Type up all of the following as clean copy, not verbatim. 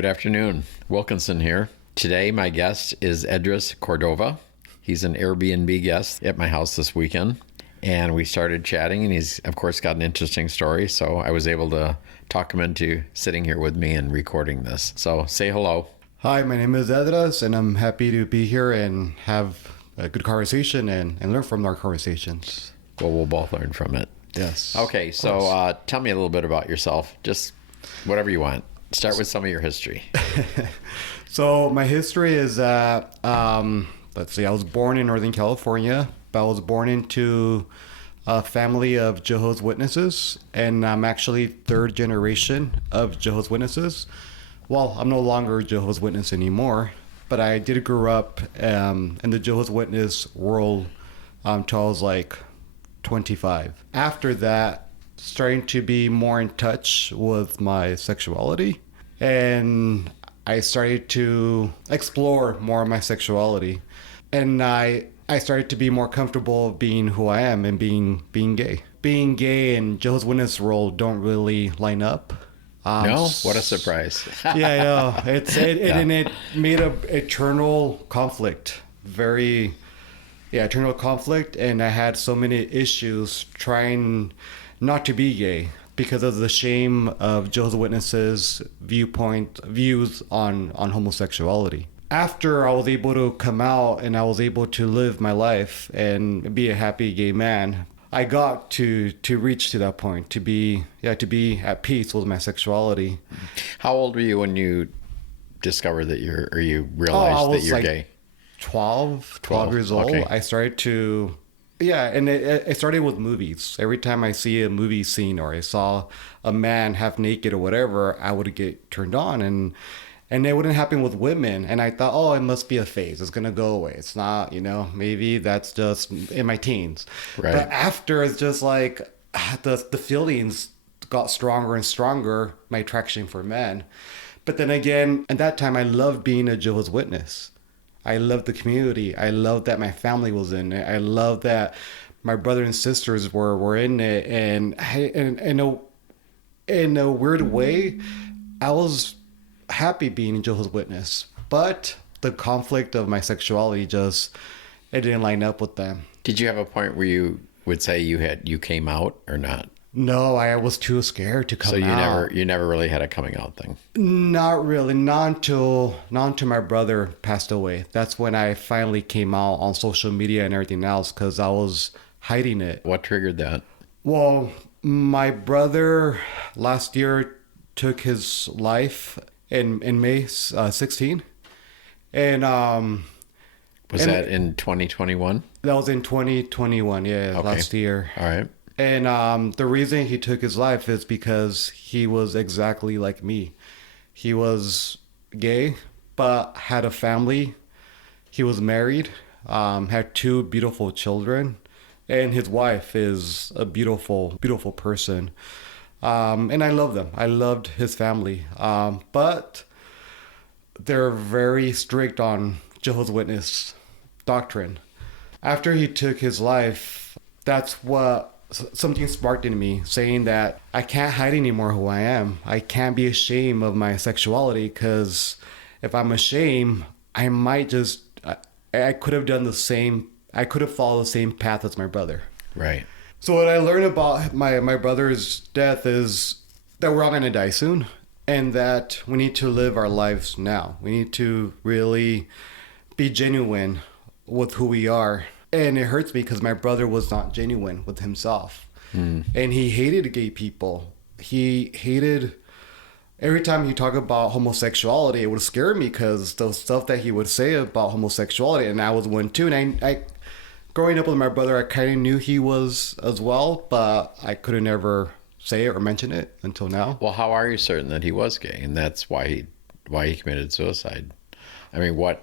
Good afternoon. Wilkinson here. Today, my guest is Edras Cordova. He's an Airbnb guest at my house this weekend. And we started chatting, and he's, of course, got an interesting story. So I was able to talk him into sitting here with me and recording this. So say hello. Hi, my name is Edras, and I'm happy to be here and have a good conversation and learn from our conversations. Well, we'll both learn from it. Yes. Okay, so tell me a little bit about yourself. Just whatever you want. Start with some of your history. So my history is that, let's see, I was born in Northern California, but I was born into a family of Jehovah's Witnesses, and I'm actually third generation of Jehovah's Witnesses. Well, I'm no longer a Jehovah's Witness anymore, but I did grow up in the Jehovah's Witness world until I was like 25. After that, starting to be more in touch with my sexuality, and I started to explore more of my sexuality, and I started to be more comfortable being who I am and being gay. Being gay and Jehovah's Witness role don't really line up. No? What a surprise. Yeah, I know. And it made a eternal conflict. Eternal conflict, and I had so many issues trying not to be gay because of the shame of Jehovah's Witnesses' views on homosexuality. After I was able to come out and I was able to live my life and be a happy gay man, I got to reach to that point, to be at peace with my sexuality. How old were you when you discovered that you realized that you're gay? 12 years old. Okay. I started to, and it started with movies. Every time I see a movie scene or I saw a man half naked or whatever, I would get turned on, and it wouldn't happen with women. And I thought, oh, it must be a phase. It's going to go away. It's not, maybe that's just in my teens. Right. But after, it's just like the feelings got stronger and stronger, my attraction for men. But then again, at that time, I loved being a Jehovah's Witness. I loved the community. I loved that my family was in it. I loved that my brother and sisters were in it. And in a weird way, I was happy being a Jehovah's Witness. But the conflict of my sexuality it didn't line up with them. Did you have a point where you would say you came out or not? No, I was too scared to come out. So you never really had a coming out thing? Not really. Not until my brother passed away. That's when I finally came out on social media and everything else, because I was hiding it. What triggered that? Well, my brother last year took his life in May 16. And was that in 2021? That was in 2021, Okay. last year. All right. And the reason he took his life is because he was exactly like me. He was gay, but had a family. He was married, had two beautiful children, and his wife is a beautiful, beautiful person. And I love them. I loved his family. But they're very strict on Jehovah's Witness doctrine. After he took his life, that's what something sparked in me, saying that I can't hide anymore who I am. I can't be ashamed of my sexuality, because if I'm ashamed, I might I could have done the same. I could have followed the same path as my brother. Right. So what I learned about my brother's death is that we're all going to die soon, and that we need to live our lives now. We need to really be genuine with who we are. And it hurts me because my brother was not genuine with himself. And he hated gay people. He hated, every time he talked about homosexuality, it would scare me, because the stuff that he would say about homosexuality, and I was one too. And I growing up with my brother, I kind of knew he was as well, but I couldn't ever say it or mention it until now. Well, how are you certain that he was gay, and that's why he committed suicide? I mean, what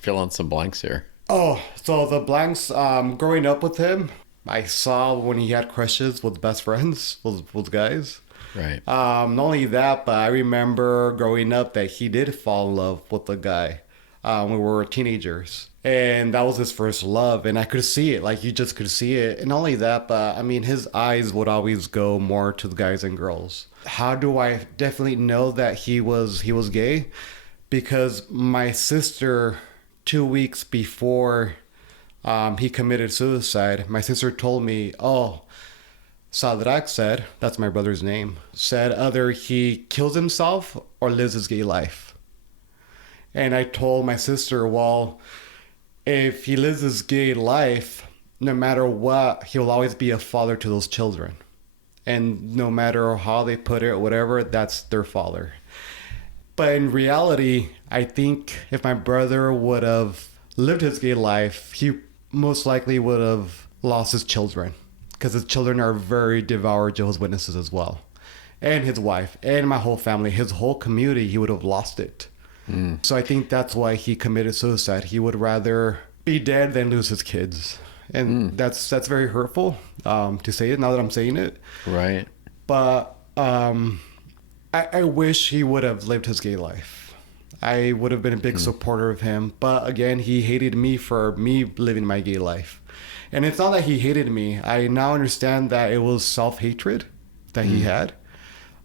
fill in some blanks here. Oh, so the blanks, growing up with him, I saw when he had crushes with best friends, with guys. Right. Not only that, but I remember growing up that he did fall in love with a guy. when we were teenagers. And that was his first love. And I could see it. Like, you just could see it. And not only that, but I mean, his eyes would always go more to the guys and girls. How do I definitely know that he was gay? Because my sister, 2 weeks before he committed suicide, my sister told me, oh, Sadrak said, that's my brother's name, said either he kills himself or lives his gay life. And I told my sister, well, if he lives his gay life, no matter what, he'll always be a father to those children. And no matter how they put it or whatever, that's their father. But in reality, I think if my brother would have lived his gay life, he most likely would have lost his children. Because his children are very devout Jehovah's Witnesses as well. And his wife, and my whole family, his whole community, he would have lost it. So I think that's why he committed suicide. He would rather be dead than lose his kids. And that's very hurtful to say it now that I'm saying it. Right. But I wish he would have lived his gay life. I would have been a big supporter of him. But again, he hated me for me living my gay life. And it's not that he hated me. I now understand that it was self-hatred that he had.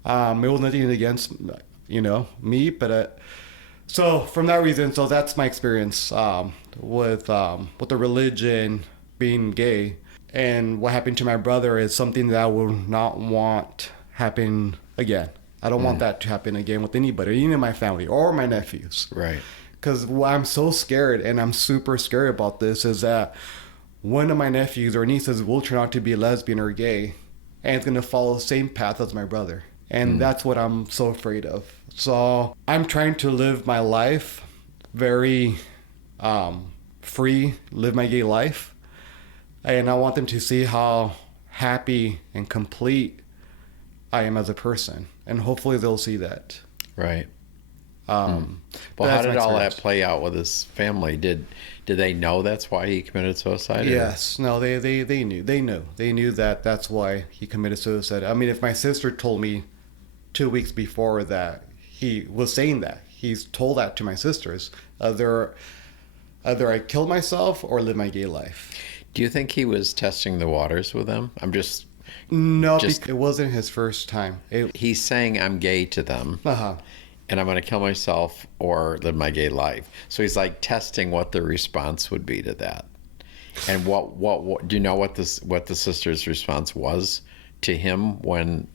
It was nothing against, me. But so from that reason, so that's my experience with the religion, being gay. And what happened to my brother is something that I would not want happen again. I don't want that to happen again with anybody, even my family or my nephews. Right. Because I'm so scared, and I'm super scared about this, is that one of my nephews or nieces will turn out to be lesbian or gay, and it's going to follow the same path as my brother. And that's what I'm so afraid of. So I'm trying to live my life very free, live my gay life. And I want them to see how happy and complete I am as a person. And hopefully they'll see that. Right. Well, how did all that play out with his family? Did they know that's why he committed suicide? Yes. No, they knew. They knew. They knew that that's why he committed suicide. I mean, if my sister told me 2 weeks before that he was saying that, he's told that to my sisters, either I kill myself or live my gay life. Do you think he was testing the waters with them? No, it wasn't his first time. He's saying I'm gay to them. And I'm going to kill myself or live my gay life. So he's like testing what the response would be to that. And what do you know what the sister's response was to him when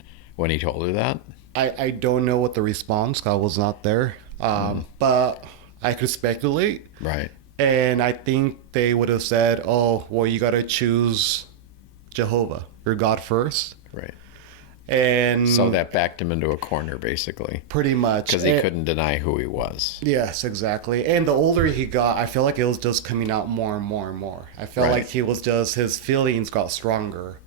he told her that? I don't know what the response, 'cause I was not there. But I could speculate. Right. And I think they would have said, oh, well, you got to choose Jehovah, your God first. Right. And so that backed him into a corner, basically. Pretty much. Because he couldn't deny who he was. Yes, exactly. And the older he got, I feel like it was just coming out more and more and more. I felt like he was just, his feelings got stronger.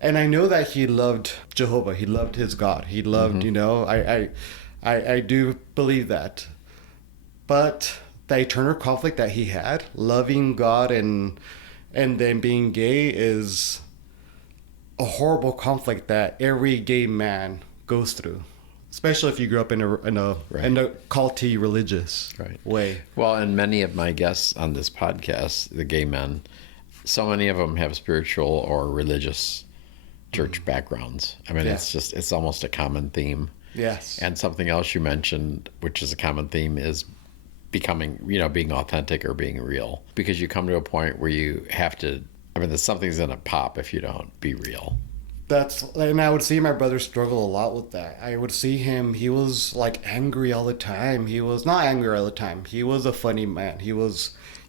And I know that he loved Jehovah. He loved his God. He loved, I do believe that. But the eternal conflict that he had, loving God and then being gay, is a horrible conflict that every gay man goes through, especially if you grew up in a culty religious way. Well, and many of my guests on this podcast, the gay men, so many of them have spiritual or religious church backgrounds. I mean, it's almost a common theme. Yes. And something else you mentioned, which is a common theme, is becoming, being authentic or being real, because you come to a point where you have to, something's gonna pop if you don't be real. And I would see my brother struggle a lot with that. I would see him, he was like angry all the time. He was not angry all the time. He was a funny man. He would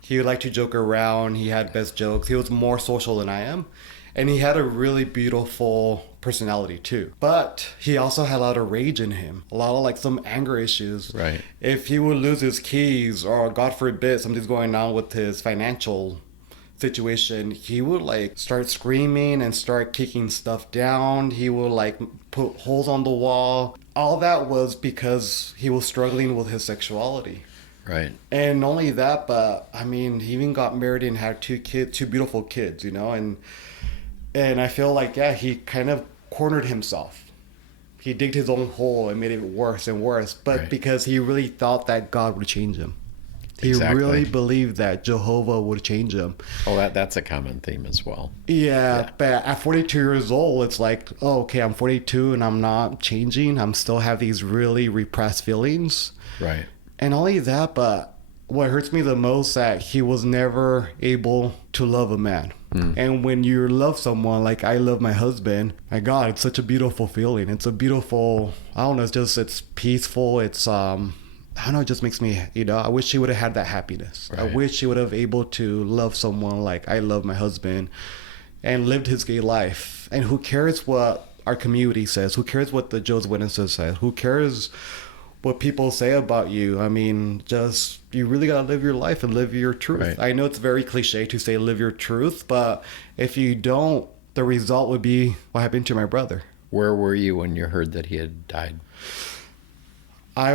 like to joke around. He had best jokes. He was more social than I am. And he had a really beautiful personality too. But he also had a lot of rage in him. A lot of like some anger issues. Right. If he would lose his keys, or God forbid something's going on with his financial situation, he would like start screaming and start kicking stuff down. He would like put holes on the wall. All that was because he was struggling with his sexuality. Right. And not only that, but he even got married and had two beautiful kids, and I feel like he kind of cornered himself. He digged his own hole and made it worse and worse, but because he really thought that God would change him. He Exactly. really believed that Jehovah would change him. Oh, that's a common theme as well. Yeah, but at 42 years old, it's like, oh, okay, I'm 42 and I'm not changing. I'm still have these really repressed feelings. Right. And only that, but what hurts me the most that he was never able to love a man. And when you love someone like I love my husband, my God, it's such a beautiful feeling. It's a beautiful, I don't know, it's peaceful. It's I don't know, it just makes me, I wish he would have had that happiness. Right. I wish he would have able to love someone like I love my husband and lived his gay life. And who cares what our community says? Who cares what the Jehovah's Witnesses say? Who cares what people say about you? I mean, just, you really got to live your life and live your truth. Right. I know it's very cliche to say live your truth, but if you don't, the result would be what happened to my brother. Where were you when you heard that he had died? I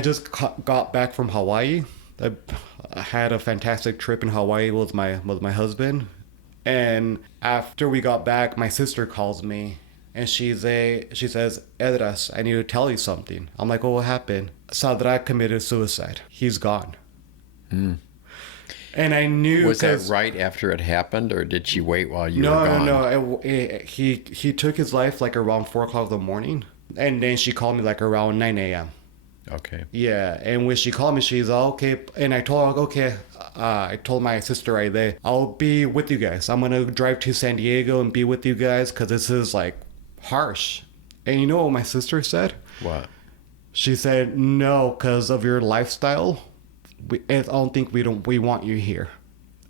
just got back from Hawaii. I had a fantastic trip in Hawaii with my husband. And after we got back, my sister calls me and she says, Edras, I need to tell you something. I'm like, oh, what happened? Sadrak committed suicide. He's gone. And I knew. Was that right after it happened, or did she wait while you were gone? No. He took his life like around 4 o'clock in the morning. And then she called me like around 9 a.m. Okay. Yeah, and when she called me, she's all, okay. And I told her, okay, I told my sister right there, I'll be with you guys. I'm going to drive to San Diego and be with you guys because this is like harsh. And you know what my sister said? What? She said, no, because of your lifestyle, I don't think we want you here.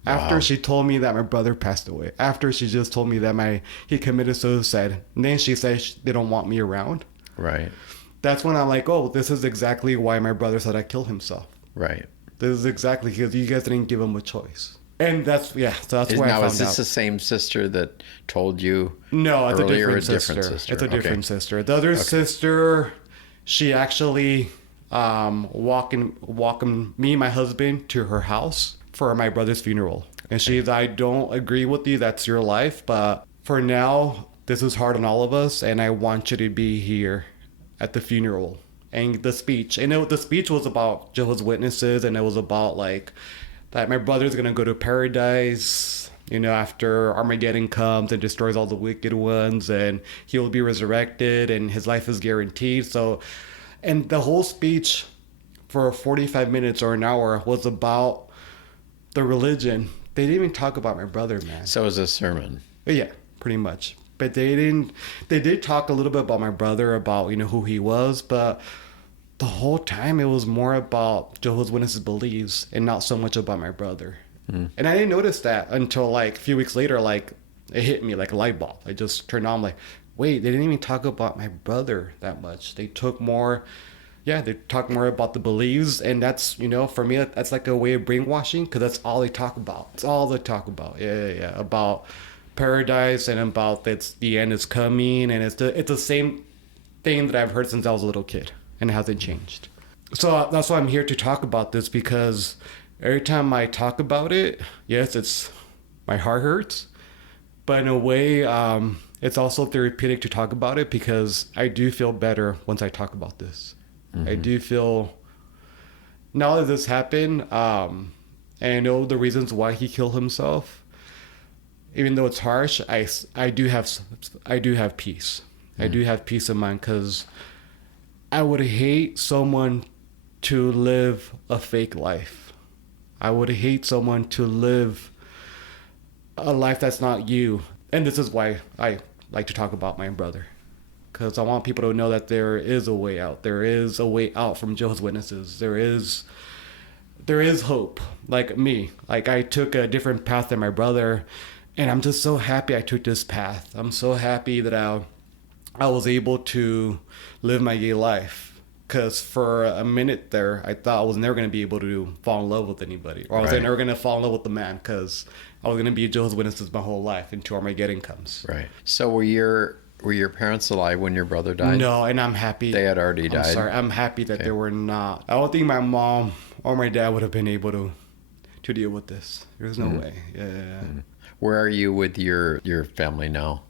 After Wow. she told me that my brother passed away, after she just told me that he committed suicide, and then she said they don't want me around. Right. That's when I'm like, oh, this is exactly why my brother said I killed himself. Right. This is exactly because you guys didn't give him a choice. And that's why I found out. Is this the same sister that told you No, it's earlier, a different sister. It's a different Okay. sister. The other sister, she actually walking me and my husband to her house for my brother's funeral. And she's, I don't agree with you. That's your life. But for now, this is hard on all of us. And I want you to be here at the funeral. And the speech. And the speech was about Jehovah's Witnesses. And it was about like that my brother's going to go to paradise, after Armageddon comes and destroys all the wicked ones. And he will be resurrected and his life is guaranteed. So, and the whole speech for 45 minutes or an hour was about the religion. They didn't even talk about my brother, man. So it was a sermon. Yeah, pretty much. But they did talk a little bit about my brother, about, who he was, but the whole time it was more about Jehovah's Witnesses beliefs and not so much about my brother. And I didn't notice that until like a few weeks later, like it hit me like a light bulb. I just turned on like, wait, they didn't even talk about my brother that much. They talk more about the beliefs, and that's, for me, that's like a way of brainwashing, because that's all they talk about. It's all they talk about. Yeah. About paradise and about the end is coming, and it's the same thing that I've heard since I was a little kid, and it hasn't changed. So that's why I'm here to talk about this, because every time I talk about it, yes, my heart hurts, but in a way, it's also therapeutic to talk about it, because I do feel better once I talk about this. I do feel, now that this happened, and I know the reasons why he killed himself, even though it's harsh, I do have peace. I do have peace of mind, because I would hate someone to live a fake life. I would hate someone to live a life that's not you. And this is why I like to talk about my brother. Because I want people to know that there is a way out. There is a way out from Jehovah's Witnesses. There is hope. Like me. Like I took a different path than my brother. And I'm just so happy I took this path. I'm so happy that I was able to live my gay life. Because for a minute there, I thought I was never going to be able to fall in love with anybody. Or I was never going to fall in love with the man. Because I was going to be Jehovah's Witnesses my whole life until Armageddon comes. Right. So were your parents alive when your brother died? No, and I'm happy. They had already died? I'm sorry. I'm happy that they were not. I don't think my mom or my dad would have been able to deal with this. There's no way. Yeah. Where are you with your family now?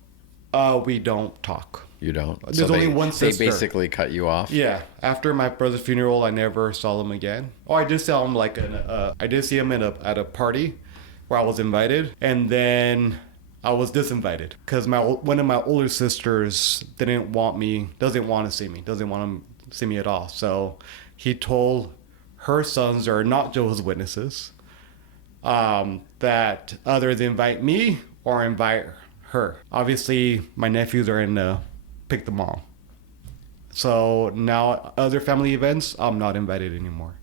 We don't talk. You don't. There's only one sister. They basically cut you off. Yeah. After my brother's funeral, I never saw him again. Oh, I did see him at a party where I was invited, and then I was disinvited because one of my older sisters doesn't want to see me, doesn't want to see me at all. So he told her sons are not Jehovah's Witnesses that either they invite me or invite her. Obviously, my nephews are in pick them all. So now other family events, I'm not invited anymore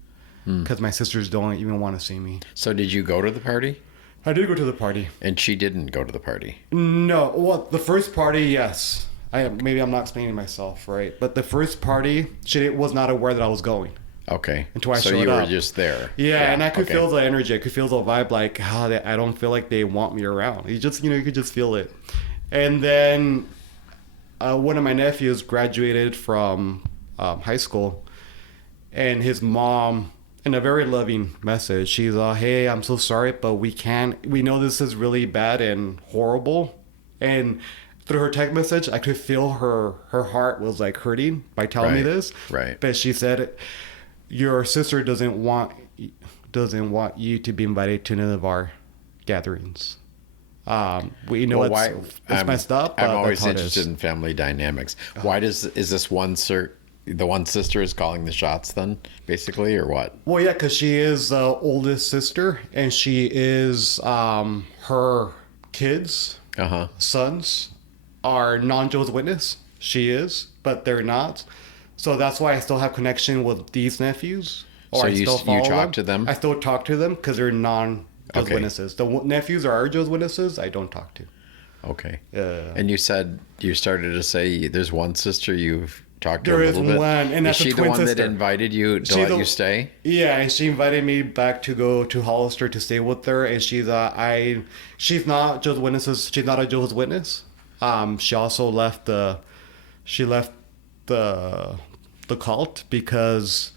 because my sisters don't even want to see me. So did you go to the party? I did go to the party. And she didn't go to the party? No. Well, the first party, yes. Maybe I'm not explaining myself right, but the first party, she was not aware that I was going. Okay. Until I so showed you up. were just there. Yeah, and I could feel the energy. I could feel the vibe. Like, I don't feel like they want me around. You could just feel it. And then one of my nephews graduated from high school, and his mom, in a very loving message, she's hey, I'm so sorry, but we know this is really bad and horrible. And through her text message, I could feel her heart was like hurting by telling me this. Right. But she said, your sister doesn't want you to be invited to none of our gatherings. We know it's messed up. I'm always interested in family dynamics. Why is this the one sister is calling the shots then, basically, or what? Well, yeah, because she is the oldest sister, and she is her kids, sons, are non-Jehovah's Witness. She is, but they're not. So that's why I still have connection with these nephews. So you talk to them? I still talk to them because they're non-Jehovah's Witnesses. The nephews are Jehovah's Witnesses. I don't talk to. Okay. And you started to say there's one sister you've talked to a little bit. There is one, and that's a twin sister. Is she the one that invited you to let you stay? Yeah, and she invited me back to go to Hollister to stay with her. And she's not Jehovah's Witnesses. She's not a Jehovah's Witness. She also left the cult because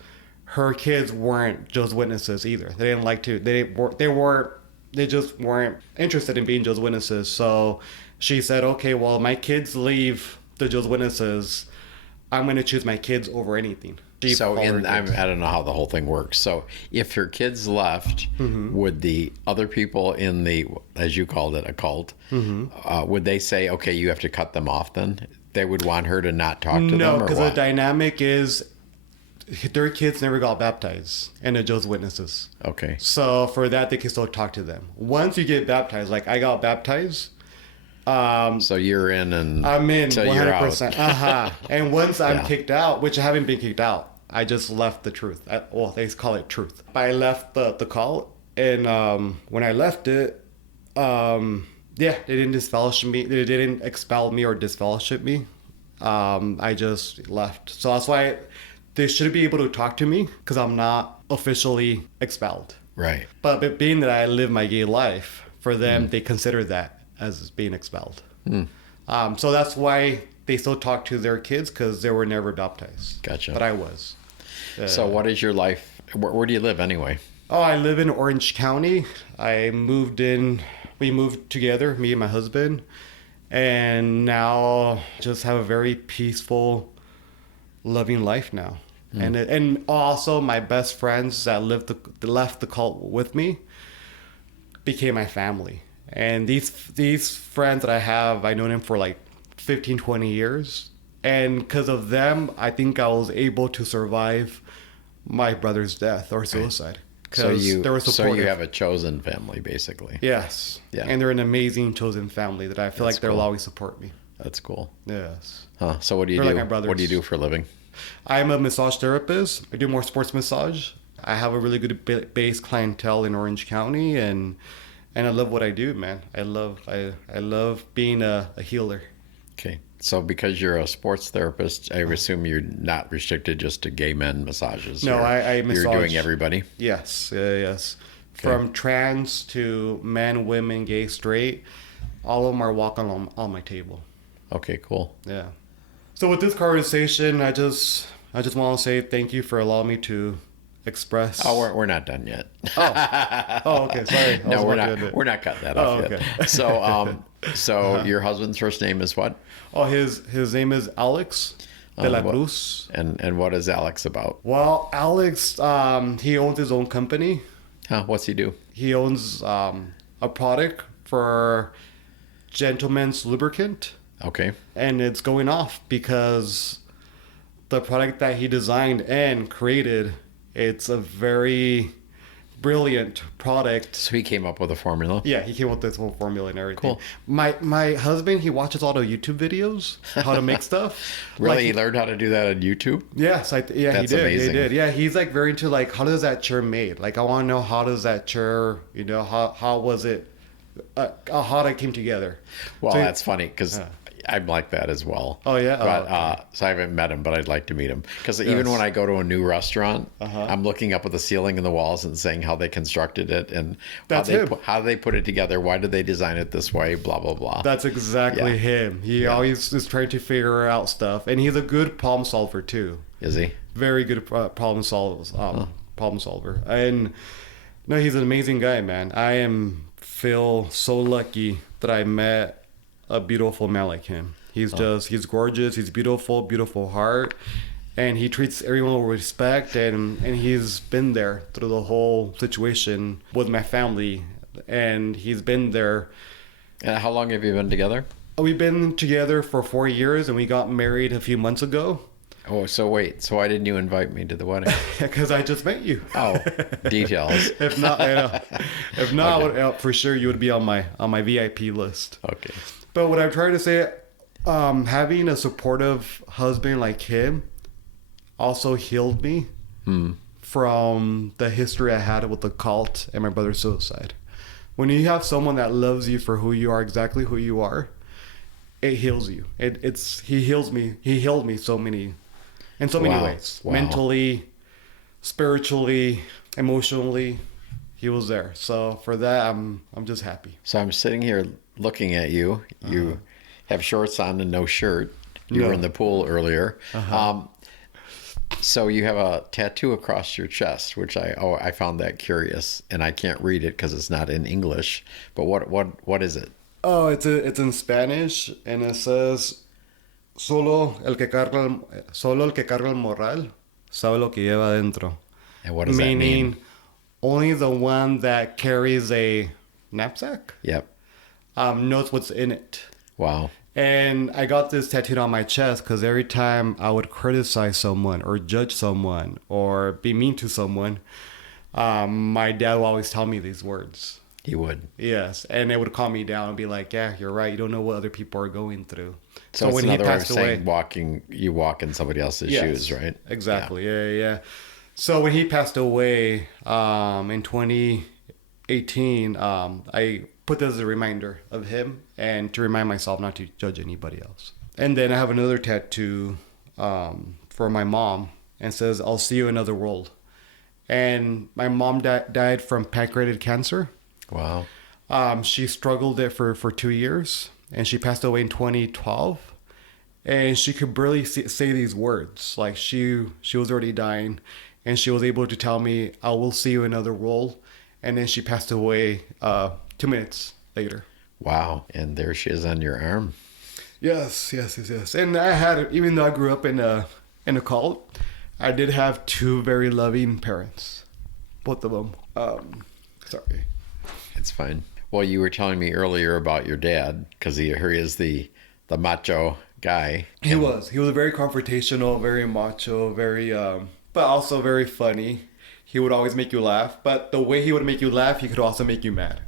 her kids weren't Jehovah's Witnesses either. They didn't like to. They just weren't interested in being Jehovah's Witnesses. So she said, okay, well, my kids leave the Jehovah's Witnesses. I'm going to choose my kids over anything. I don't know how the whole thing works. So if her kids left, would the other people in the, as you called it, a cult, would they say, okay, you have to cut them off then? They would want her to not talk to them? No, because the dynamic is their kids never got baptized in the Jehovah's Witnesses. Okay. So for that, they can still talk to them. Once you get baptized, like I got baptized. So you're in and I'm in 100%. And once I'm kicked out, which I haven't been kicked out, I just left the truth. They call it truth. I left the cult, and when I left it, they didn't disfellowship me. They didn't expel me or disfellowship me. I just left. So that's why they should be able to talk to me because I'm not officially expelled. Right. But being that I live my gay life, for them, they consider that as being expelled. So that's why they still talk to their kids because they were never baptized. Gotcha. But I was. So what is your life? Where do you live anyway? Oh, I live in Orange County. We moved together, me and my husband. And now just have a very peaceful, loving life now. And also my best friends that left the cult with me became my family. And these friends that I have, I know them for like 15, 20 years. And because of them, I think I was able to survive my brother's death or suicide. So you have a chosen family, basically. Yes. Yeah. And they're an amazing chosen family that I feel like they'll always support me. That's cool. Yes. Huh. So what do you do? Like my brothers. What do you do for a living? I'm a massage therapist. I do more sports massage. I have a really good base clientele in Orange County, and I love what I do, man. I love being a healer. Okay. So because you're a sports therapist, I assume you're not restricted just to gay men massages. No, I massage. You're doing everybody? Yes. Yes. Okay. From trans to men, women, gay, straight, all of them are walking on my table. Okay, cool. Yeah. So with this conversation, I just want to say thank you for allowing me to express. Oh, we're not done yet. Oh, okay. Sorry. No, we're not cutting that off yet. So So your husband's first name is what? Oh, his name is Alex de la What, Cruz. and what is Alex about? Well, Alex, he owns his own company. Huh, what's he do? He owns a product for gentlemen's lubricant, Okay. and it's going off because the product that he designed and created, it's a very brilliant product. So he came up with a formula. Yeah, he came up with this whole formula and everything. Cool. My husband, he watches all the YouTube videos how to make stuff. Really, Like, he learned how to do that on YouTube? yes, yeah, That's he did. amazing. He did. Yeah, he's like very into like how does that chair made? Like I want to know how does that chair, how was it, how it came together. Well, So- that's funny because I'm like that as well. Oh, yeah? But, Oh, okay. so I haven't met him, but I'd like to meet him. Because even Yes. when I go to a new restaurant, Uh-huh. I'm looking up at the ceiling and the walls and saying how they constructed it and That's him. how they put it together. Why did they design it this way? Blah, blah, blah. That's exactly Yeah. him. He always is trying to figure out stuff, and he's a good problem solver too. Is he? Very good problem solver. And no, he's an amazing guy, man. Feel so lucky that I met a beautiful man like him. He's gorgeous. He's beautiful heart, and he treats everyone with respect. And he's been there through the whole situation with my family, and he's been there. And how long have you been together? We've been together for 4 years, and we got married a few months ago. Oh, so wait. So why didn't you invite me to the wedding? Because I just met you. Oh, details. If not, I would, for sure you would be on my VIP list. Okay. But what I'm trying to say, having a supportive husband like him also healed me from the history I had with the cult and my brother's suicide. When you have someone that loves you for who you are, exactly who you are, it heals you. He heals me. He healed me in so many Wow. ways. Wow. Mentally, spiritually, emotionally, he was there. So for that, I'm just happy. So I'm sitting here looking at you. You have shorts on and no shirt. You were No. in the pool earlier. So you have a tattoo across your chest, which I found that curious, and I can't read it because it's not in English. But what is it? Oh, it's in Spanish, and it says, solo el que carga el moral sabe lo que lleva adentro. And what does that mean? Meaning, only the one that carries a knapsack Yep. knows what's in it. Wow. And I got this tattooed on my chest because every time I would criticize someone or judge someone or be mean to someone, my dad would always tell me these words. He would. Yes, and it would calm me down and be like, "Yeah, you're right. You don't know what other people are going through." So it's another way of saying you walk in somebody else's Yes, shoes, right? Exactly. Yeah. So when he passed away in 2018, I put this as a reminder of him and to remind myself not to judge anybody else. And then I have another tattoo for my mom and says, "I'll see you in another world." And my mom died from pancreatic cancer. Wow. She struggled it for 2 years, and she passed away in 2012. And she could barely say these words. Like she was already dying, and she was able to tell me, "I will see you in another world." And then she passed away 2 minutes later. Wow. And there she is on your arm. Yes. And I had, even though I grew up in a cult, I did have two very loving parents, both of them. Sorry. It's fine. Well, you were telling me earlier about your dad because he is the macho guy. He was very confrontational, very macho, very but also very funny. He would always make you laugh, but the way he would make you laugh, he could also make you mad.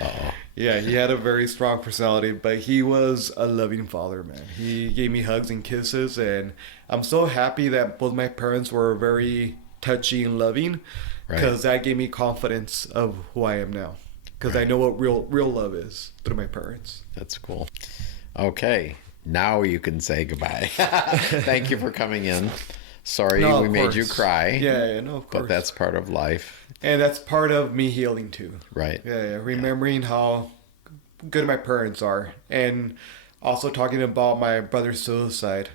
Uh-oh. Yeah, he had a very strong personality, but he was a loving father, man. He gave me hugs and kisses, and I'm so happy that both my parents were very touchy and loving, because that gave me confidence of who I am now. Because I know what real love is through my parents. That's cool. Okay, now you can say goodbye. Thank you for coming in. Sorry we made you cry. Yeah, no, of course. But that's part of life. And that's part of me healing too. Right. Yeah, remembering how good my parents are, and also talking about my brother's suicide.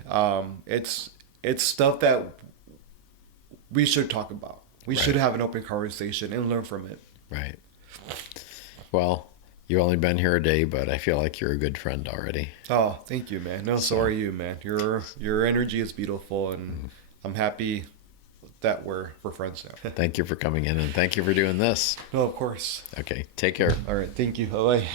It's stuff that we should talk about. We should have an open conversation and learn from it. Right. Well, You've only been here a day, but I feel like you're a good friend already. Oh, thank you, man. No, so are you, man. Your energy is beautiful, and I'm happy that we're friends now. Thank you for coming in, and thank you for doing this. No, of course. Okay, take care. All right, thank you. Bye bye.